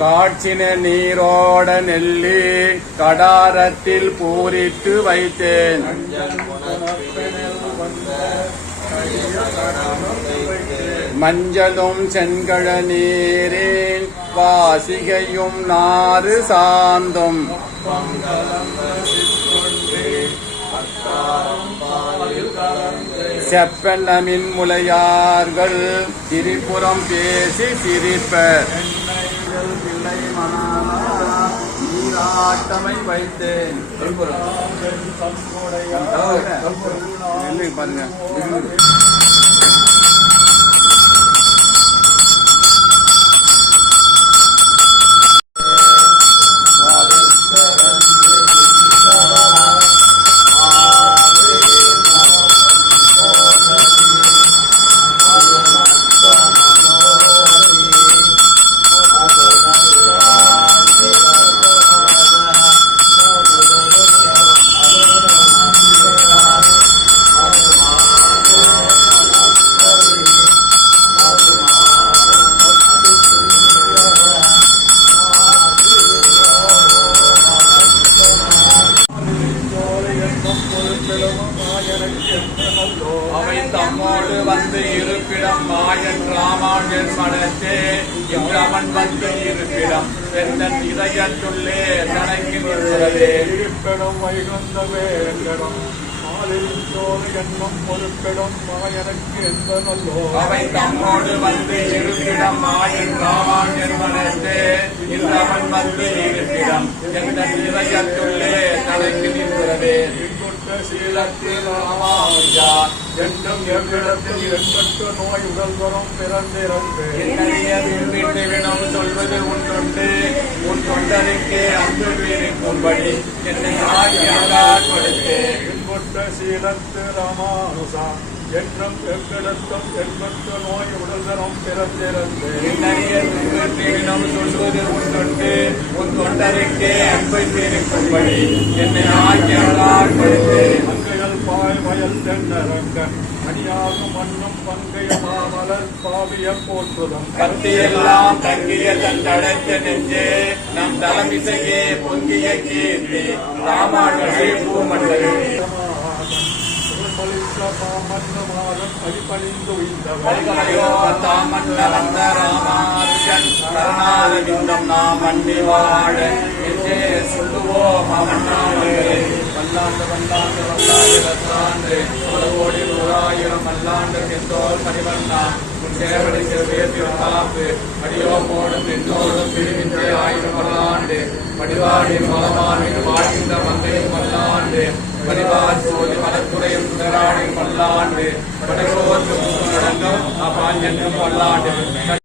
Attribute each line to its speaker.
Speaker 1: காட்சின நீரோட நெல்லி கடாரத்தில் பூரித்து வைத்தேன். மஞ்சளும் செங்கழ நீரின் வாசிகையும் நாறு சாந்தும் செப்பெண்ணமின் முலையார்கள் திரிபுரம் பேசி சிரிப்பர் நீராட்டமை வைத்தேன் பாருங்க அவை தம்மோடு வந்து இருப்பிடம் மாயன் ராமாயன் மனத்தே இன்று அவன் வந்து இருப்பிடம் எந்தன் இதயத்துள்ளே தனக்கு நிற்கிறதே
Speaker 2: இருப்பிடம் வைகுந்த வேங்கடம் என்னும் பொறுப்பிடம் மாயனுக்கு எந்த நல்லோ
Speaker 1: அவை தம்மோடு வந்து இருப்பிடம் மாயன் ராமாயன் மனத்தே இன்று அவன் வந்து இருப்பிடம் எந்தன் இதயத்துள்ளே தனக்கு நிற்கிறதே
Speaker 2: இங்குட்ட சீலத்தில் ராமானுஜா என்றும் எவ்விடத்தில் எண்ணற்ற நோய் உடல் வரும் பிறந்திறந்து
Speaker 1: என்னைய விட்டு வினம் சொல்வது உண்டுண்டு உன் தொண்டருக்கே அன்பு வீரிக்கும்படி என்னை ஆகியார் கொடுத்தே.
Speaker 2: இங்குட்ட சீலத்து ராமானுஜா என்றும் எவ்விடத்தும் எண்ணற்ற நோய் உடல் வரும் பிறந்திறந்து
Speaker 1: என்னைய விட்டு வினம் சொல்வது உண்டுண்டு உன் தொண்டருக்கே அன்பை வீரிக்கும்படி என்னை
Speaker 2: பாய் வயல் தென்னரங்கன் அணியாகும் மண்ணும் பங்கைய மாமலர் பாவிய போற்றுதம்.
Speaker 1: கத்தியெல்லாம் தங்கிய தன் தடத்த நெஞ்சே நம் தலைமிசையே பொங்கிய கீர்த்தி ராமானுஜே பூமண்டலே.
Speaker 2: அடிப்பணிந்து
Speaker 1: பரிகளையோ தாமன்ன வந்த கருணாரவிந்தம் நாம் அண்டி வாழ என்றே சொல்லுவோம் அவன் நாமங்களே. வல்லாண்டு வல்லாண்டு வல்லாண்டு வல்லாண்டு பல கோடி நூறாயிரம் வல்லாண்டு எந்தோர் பரிவல்லா உன் சேவடி சிறுவேசியம் காப்பு அடியோ போடும் நின்றோடும் பிரிவின்றே ஆயிரம் வல்லாண்டு படிவாடி பலமானின் வாழ்கின்ற மந்தையும் வல்லாண்டு பரிவார் சோதி மலத்துறையும் சுடராடி வல்லாண்டு படகோர்க்கும் நடங்கும் அப்பாஞ்சனும் வல்லாண்டு